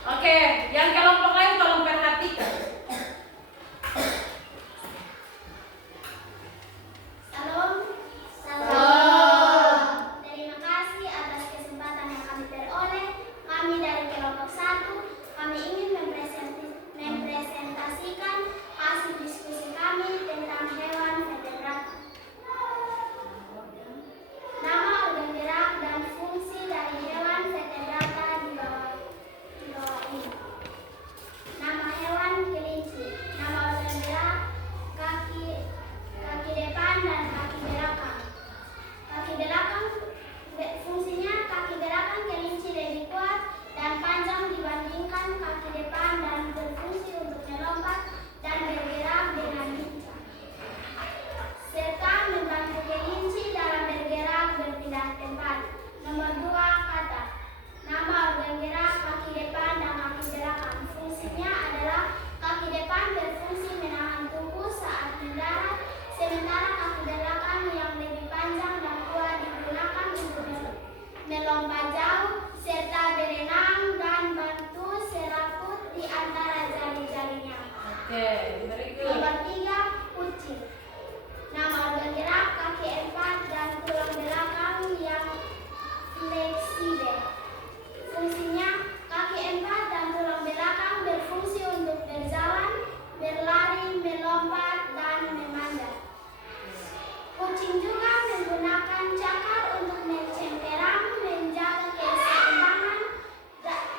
Oke, yang kelompok lain tolong perhatikan. Salam. Salam. Terima kasih atas kesempatan yang kami peroleh. Kami dari kelompok 1, kami ingin mempresentasikan hasil diskusi kami tentang hewan vertebrata. Nama, organ gerak, dan fungsi dari hewan vertebrata di bawah ini. Nama hewan kelinci. Nama organ gerak, kaki depan dan kaki belakang. Kaki belakang fungsinya, kaki belakang kelinci lebih kuat dan panjang dibandingkan kaki depan dan berfungsi untuk melompat dan bergerak dengan lincah, serta membantu kelinci dalam bergerak berpindah tempat. Nomor 2, kata. Nama, organ gerak, kaki depan dan kaki belakang. Fungsinya adalah kaki depan berfungsi menahan tubuh saat mendarat, sementara kaki belakang yang lebih panjang dan kuat digunakan untuk melompat jauh serta berenang dan bantu serabut di antara jari-jarinya. Oke, berikut. Nomor 3, kucing. Nama, organ gerak, kaki 4 dan tulang belakang yang fleksibel. Fungsinya, kaki 4 dan tulang belakang berfungsi untuk berjalan, berlari, melompat, dan memanjat. Kucing juga menggunakan cakar untuk mencengkeram, menjaga keseimbangan,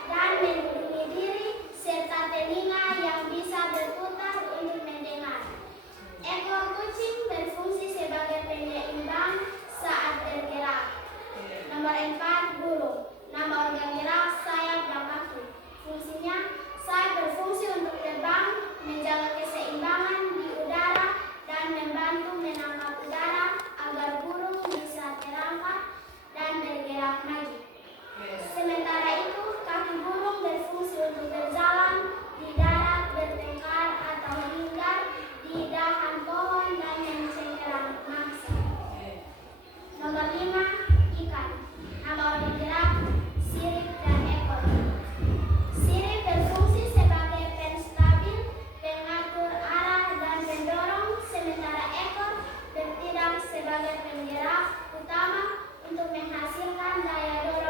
dan melindungi diri, serta telinga yang bisa berputar untuk mendengar. Ekor kucing berfungsi sebagai penyeimbang saat bergerak. Nomor 4, burung. Nama, organ gerak, sayap dan kaki. Fungsinya, sayap berfungsi untuk terbang, menjaga keseimbangan di udara, dan membantu menangkap udara agar burung bisa terangkat dan bergerak maju. Sementara itu, kaki burung berfungsi untuk berjalan di darat, bertengkar atau hinggap di dahan pohon dan mencengkeram mangsa. Nomor 5, ikan. Nama, organ gerak, sirip dan ekor. Sirip berfungsi sebagai penstabil, pengatur arah dan pendorong, sementara ekor bertindak sebagai penggerak utama untuk menghasilkan daya dorong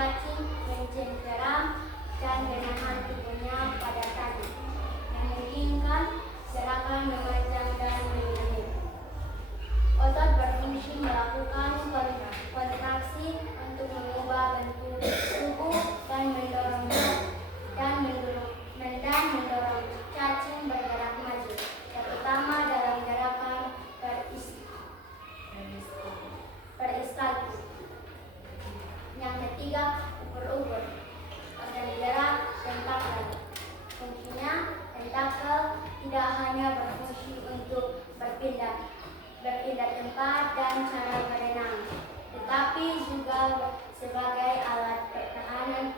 cacing, mencengkeram, dan menahan tubuhnya pada tali. Memungkinkan gerakan memanjang dan mengenyam. Otot berfungsi melakukan kontraksi untuk mengubah bentuk tubuh dan mendorong cacing bergerak maju, terutama dalam gerakan peristaltik. Yang ketiga, ubur-ubur. Organ gerak tentakel. Fungsinya, tentakel tidak hanya berfungsi untuk berpindah tempat dan cara berenang, tetapi juga sebagai alat pertahanan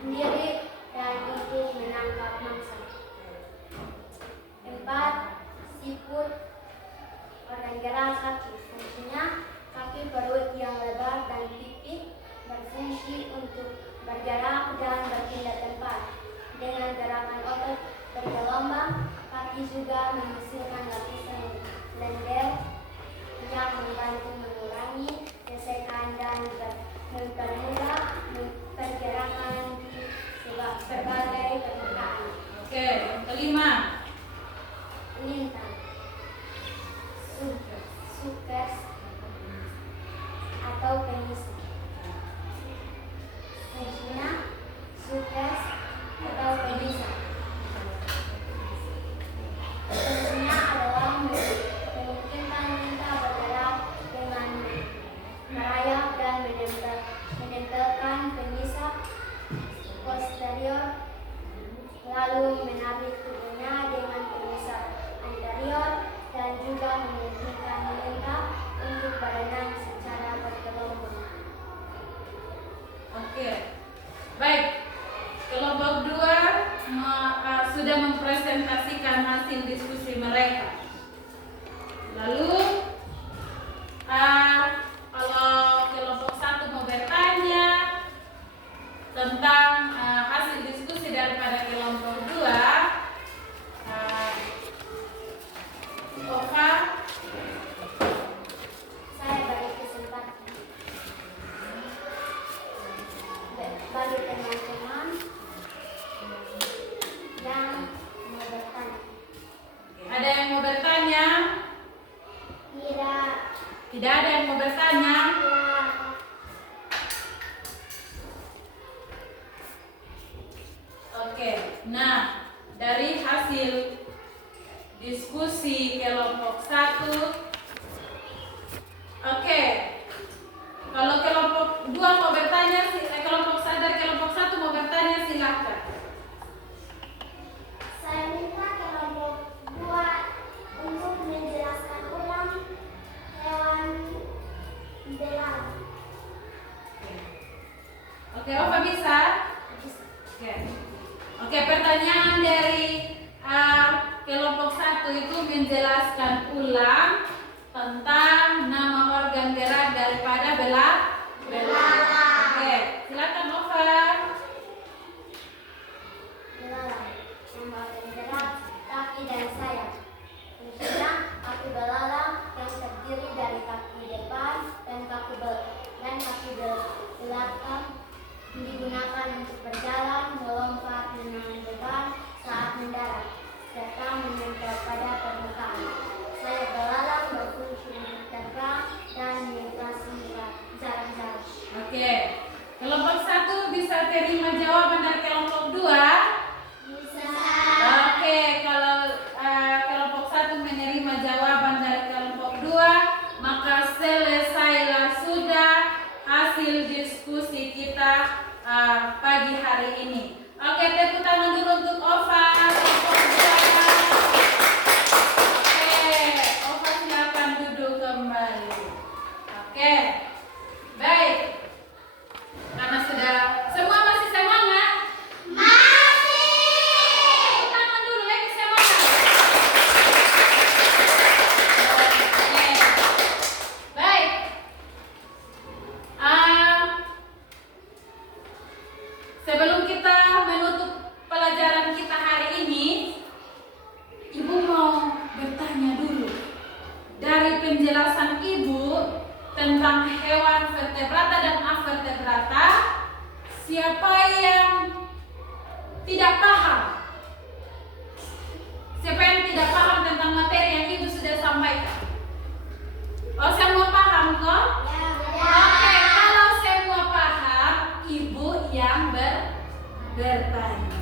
diri dan untuk menangkap mangsa. 4. Siput. Organ gerak kaki. Fungsinya, kaki perut yang lebar dan pipi berfungsi untuk bergerak dan berpindah tempat. Dengan gerakan otot bergelombang, kaki juga menghasilkan lapisan lender yang membantu mengurangi gesekan dan mempermudah pergerakan di berbagai permukaan. Oke, yang kelima. Lintang. Sukes atau penisah. Fungsinya, sukes atau penisah. Fungsinya adalah memungkinkan lintah bergerak dengan merayap dan menempelkan penisah posterior, lalu menarik tubuhnya dengan penisah anterior, dan juga memungkinkan lintah untuk berenang secara bergelombang. Oke. Baik. Kelompok 2 sudah mempresentasikan hasil diskusi mereka. Lalu kalau kelompok 1 mau bertanya tentang hasil diskusi daripada kelompok 2, Ova, Saya beri kesempatan bagi teman-teman yang mau bertanya. ada yang mau bertanya? Tidak. Tidak ada yang mau bertanya? Oke, nah dari hasil diskusi kelompok 1, oke, kalau kelompok 2 mau bertanya, kelompok 1 mau bertanya, silakan. Saya minta kelompok 2 untuk menjelaskan ulang hewan belalang. Oke, Ova bisa? Oke, pertanyaan dari kelompok 1 itu menjelaskan ulang tentang nama organ gerak daripada belalang. Oke, silakan Ova. Belalang yang bergerak kaki dan sayap. Fungsinya, kaki belalang yang terdiri dari kaki depan dan kaki belakang digunakan untuk berjalan, melompat, menahan beban saat mendarat, serta menempel pada permukaan. Sayap belalang berfungsi untuk terbang dan melintasi jarak-jarak. Oke, kelompok 1 bisa terima jawaban dari kelompok 2? Bisa. Oke, kalau kelompok 1 menerima jawaban dari kelompok 2, maka selesailah sudah hasil diskusi kita pagi hari ini. Oke, tepuk tangan dulu untuk Ova. Oke, Ova silakan duduk kembali. Oke, baik. Karena sudah semua masih semangat. Tepuk tangan dulu lagi semangat. Oke, baik. Sebelum kita menutup pelajaran kita hari ini, Ibu mau bertanya dulu. Dari penjelasan Ibu tentang hewan vertebrata dan avertebrata, Siapa yang tidak paham? Siapa yang tidak paham tentang materi yang Ibu sudah sampaikan? Oh, semua paham kok? Oke, kalau semua paham, Ibu yang bertanya.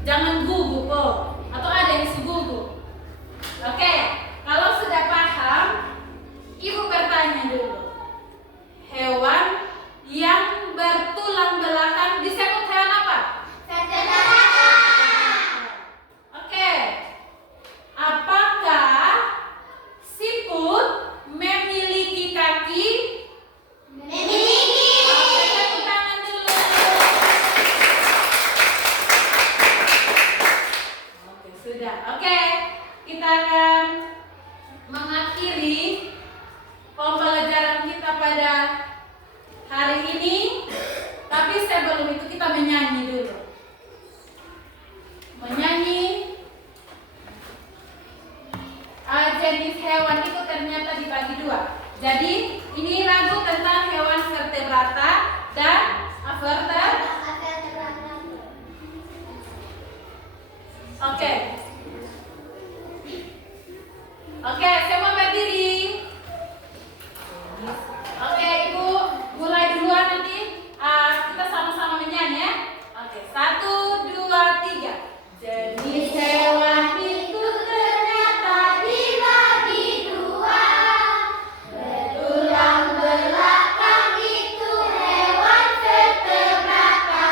Jangan gugup kok, atau ada yang gugup. Oke, kalau sudah paham, Ibu bertanya dulu. Hewan yang bertulang belakang disebut hewan apa? Vertebrata. Oke. Apakah siput memiliki kaki? Memiliki. Oke, tepuk tangan dulu. Oke, sudah. Oke, kita akan mengakhiri pembelajaran kita pada hari ini. Tapi sebelum itu kita menyanyi dulu. Menyanyi jenis hewan itu ternyata dibagi dua. Jadi ini lagu tentang hewan vertebrata dan avertebrata. Oke. Oke, semua berdiri. Oke, Ibu mulai duluan nanti. Kita sama-sama menyanyi ya. Oke, 1, 2, 3. Jenis hewan itu ternyata dibagi dua. Bertulang belakang itu hewan vertebrata.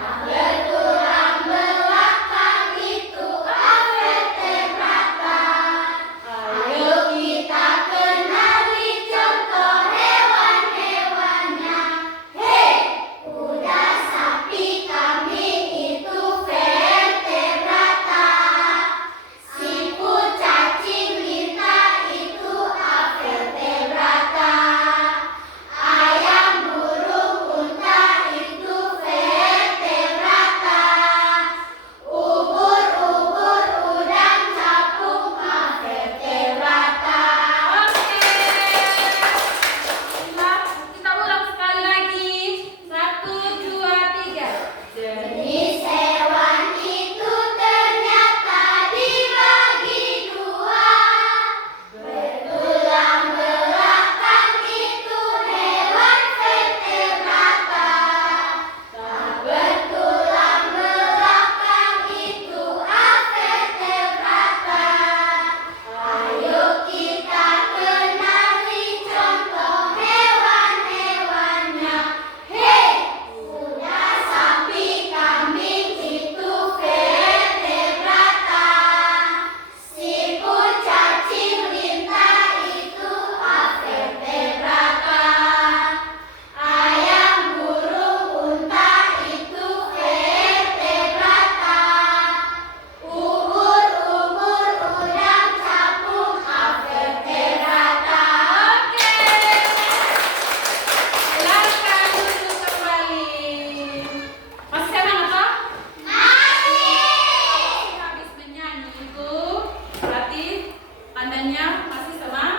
Tak bertulang belakang itu avertebrata. Ayo kita kenali contoh hewan-hewannya. Hei, kuda, sapi, kambing itu vertebrata. Siput, cacing, lintah itu avertebrata. Ayam, burung, unta itu vertebrata. Ubur-ubur, udang, capung avertebrata. Oke. Kita ulang sekali lagi. 1, 2, 3. Jenis hewan itu ternyata dibagi dua. Bertulang belakang itu hewan vertebrata. Tak bertulang belakang itu avertebrata. Ayo kita kenali contoh hewan-hewannya. Hei, kuda, sapi, kambing itu vertebrata. Siput, cacing, lintah itu avertebrata. Ayam, burung, unta itu vertebrata. Ubur-ubur, udang, capung avertebrata. Oke. Silakan duduk kembali. Masih senang atau? Habis menyanyi itu berarti tandanya masih semangat.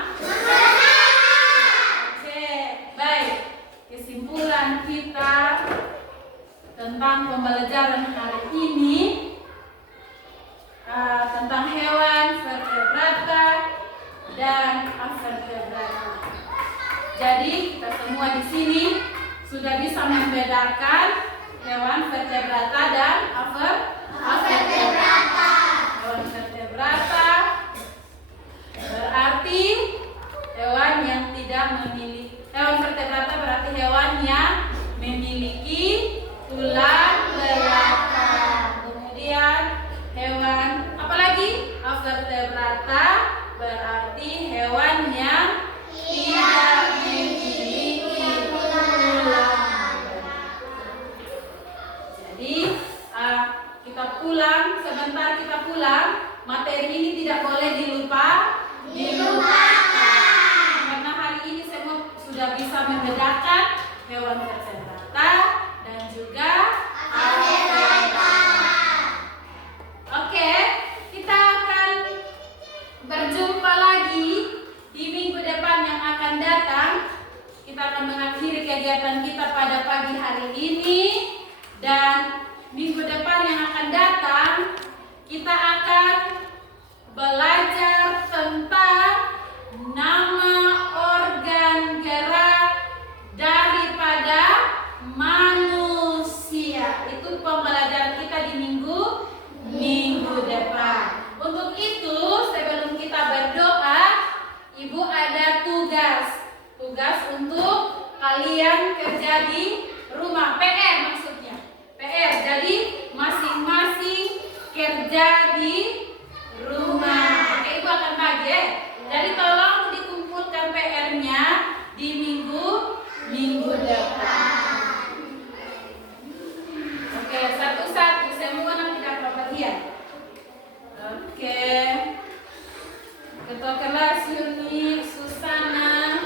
Oke, baik. Kesimpulan kita tentang pembelajaran hari ini tentang hewan vertebrata dan avertebrata. Jadi kita semua di sini sudah bisa membedakan hewan vertebrata dan avertebrata. Hewan vertebrata berarti hewan yang tidak memiliki. Hewan vertebrata berarti hewan yang memiliki tulang belakang. Kemudian hewan apalagi? Avertebrata berarti hewan yang tidak memiliki tulang belakang. Jadi kita pada pagi hari ini, dan minggu depan yang akan datang kita akan belajar tentang nama organ gerak daripada manusia. Itu pembelajaran kita di minggu depan. Untuk itu, sebelum kita berdoa, Ibu ada tugas untuk kalian kerja di rumah, PR maksudnya. PR, jadi masing-masing kerja di rumah. Oke, Ibu akan bagi. Jadi tolong dikumpulkan PR-nya di minggu depan. Oke, satu-satu. Semua nanti dapat bagian. Oke. Ketua kelas Yuni, Susana.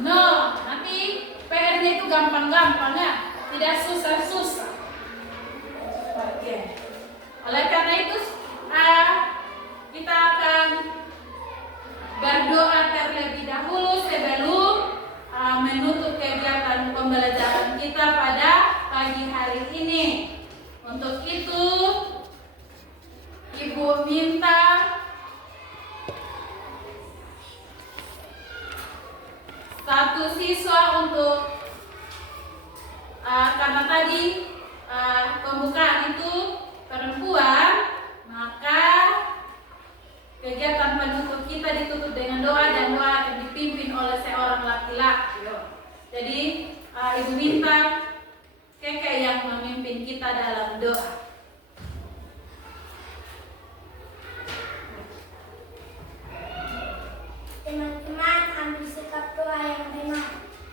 No, nanti PR-nya itu gampang-gampang ya, tidak susah-susah. Oke. Oleh karena itu kita akan berdoa terlebih dahulu sebelum menutup kegiatan pembelajaran kita pada pagi hari ini. Untuk itu, Ibu minta satu siswa untuk karena tadi pembukaan itu perempuan, maka kegiatan penutup kita ditutup dengan doa, dan doa akan dipimpin oleh seorang laki-laki. Jadi Ibu minta Keke yang memimpin kita dalam doa. Teman-teman, ambil sikap doa yang benar.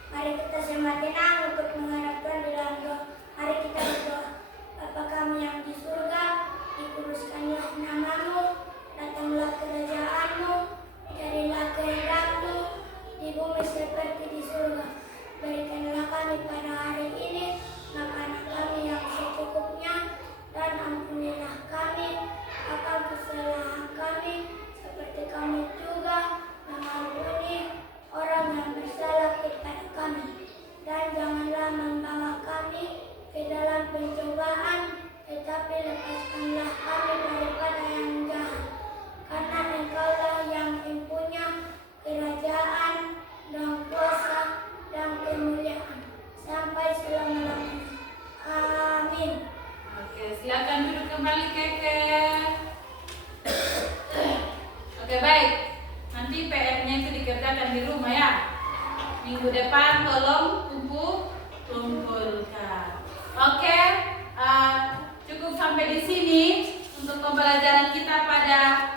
Mari kita sama tenang untuk menghadap Tuhan di dalam doa. Mari kita berdoa. Bapa kami yang di surga, dikuduskanlah namamu, datanglah kerajaanmu, jadilah kehendakmu di bumi seperti di surga. Berikanlah kami pada hari ini makanan kami yang secukupnya, dan ampunilah kami akan kesalahan kami, seperti kami juga mengampuni orang yang bersalah kepada kami. Dan janganlah membawa kami ke dalam pencobaan, tetapi lepaskanlah kami daripada yang jahat. Karena Engkaulah yang mempunyai kerajaan dan kuasa dan kemuliaan sampai selama-lamanya. Amin. Oke, silakan duduk kembali Keke. Oke, baik. Nanti PR-nya itu dikerjakan di rumah ya. Minggu depan tolong kumpulkan. Oke, cukup sampai di sini untuk pembelajaran kita pada